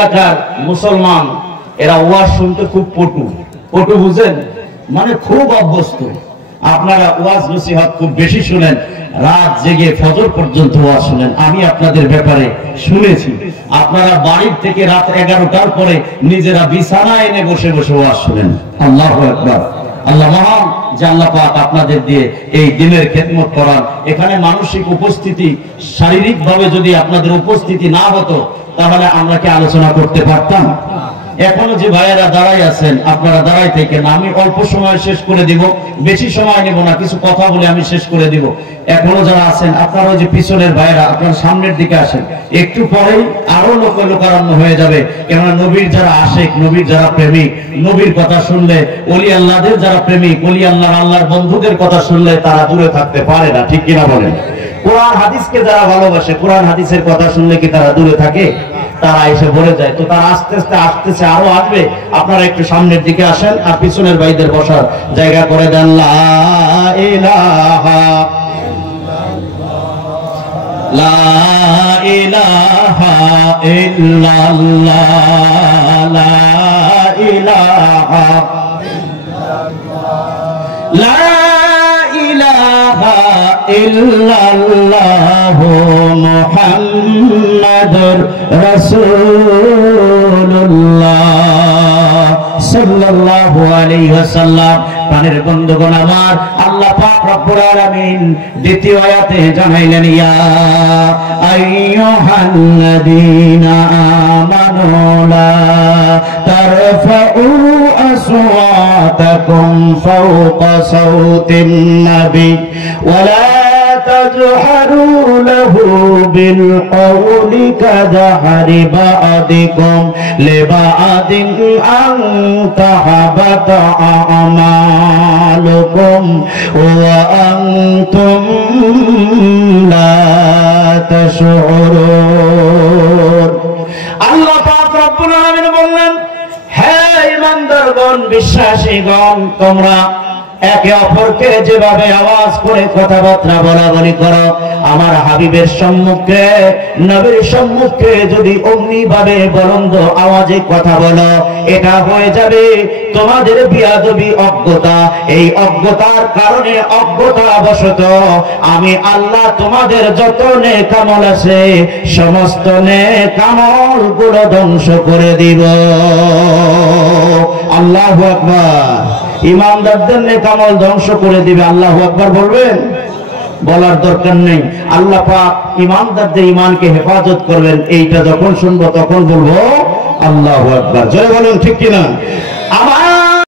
এলাকার মুসলমান এরা ওয়াজ শুনতে খুব পটু বুঝেন, মানে খুব অভ্যস্ত। আপনারা ওয়াজ নসিহত খুব বেশি শুনেন, রাত জেগে ফজর পর্যন্ত ওয়াজ শুনেন। আমি আপনাদের ব্যাপারে শুনেছি, আপনারা বাড়ির থেকে রাত 11টার পরে নিজেরা বিছানা এনে বসে বসে ওয়াজ শুনেন। আল্লাহু আকবার। আল্লাহ মহান যে আল্লাহ পাক আপনাদের দিয়ে এই দিনের খেদমত করান। এখানে মানসিক উপস্থিতি, শারীরিক ভাবে যদি আপনাদের উপস্থিতি না হতো তাহলে আমরা কি আলোচনা করতে পারতাম? এখনো যে ভাইয়েরা দাঁড়াই আছেন, আপনারা দাঁড়াই থেকে না, আমি অল্প সময় শেষ করে দিব, বেশি সময় নেব না, কিছু কথা বলে আমি শেষ করে দিব। এখনো যারা আছেন আপনারা ওই যে পিছনের ভাইয়েরা আপনারা সামনের দিকে আসেন, একটু পরেই আরো লোকারণ্য হয়ে যাবে। কেননা নবীর যারা আশেক, নবীর যারা প্রেমিক, নবীর কথা শুনলে, ওলি আল্লাহদের যারা প্রেমিক, ওলি আল্লাহর বন্ধুদের কথা শুনলে তারা দূরে থাকতে পারে না, ঠিক কিনা বলেন? কোরআন হাদিসকে যারা ভালোবাসে, কোরআন হাদিসের কথা শুনলে কি তারা দূরে থাকে? তারা এসে ভরে যায়। তো তারা আস্তে আস্তে আসতেছে, আরো আসবে। আপনারা একটু সামনের দিকে আসেন আর পিছনের ভাইদের বসার জায়গা করে দেন। লা ইলাহা ইল্লাল্লাহ, লা ইলাহা ইল্লাল্লাহ মুহাম্মাদুর রাসূলুল্লাহ সাল্লাল্লাহু আলাইহি ওয়াসাল্লাম। প্রাণের বন্ধুগণ আমার, আল্লাহ পাক রব্বুল আলামিন দ্বিতীয় আয়াতে জানাইলেন, ইয়া আইয়ুহাল্লাযীনা আমানু লা তারফাউ আসওয়াতাকুম ফাওকা সাওতিন নবী ওয়া লা تجهروا له بالقول كجهر بعضكم لبعض أن تحبط أعمالكم وأنتم لا تشعرون। আল্লাহ পাক রব্বুল আলামিন বললেন, হে ঈমানদারগণ, বিশ্বাসীগণ, তোমরা একে অপরকে যেভাবে আওয়াজ করে কথাবার্তা বলাবলি করো, আমার হাবিবের সম্মুখে, নবীর সম্মুখে যদি অমনি ভাবে বলন্দ আওয়াজে কথা বলো, এটা হয়ে যাবে তোমাদের বিয়াদবি, অজ্ঞতা। এই অজ্ঞতার কারণে, অজ্ঞতা বশত আমি আল্লাহ তোমাদের যত নেক আমল আছে সমস্ত নেক আমল গুলো ধ্বংস করে দিব। আল্লাহু আকবার। ইমানদারদের নেক আমল ধ্বংস করে দিবে। আল্লাহু আকবার বলবেন? বলার দরকার নেই। আল্লাহ পাক ইমানদারদের ঈমানকে হেফাজত করবেন। এইটা যখন শুনবো তখন বলবো আল্লাহু আকবার। জয় বলুন, ঠিক কিনা? আমার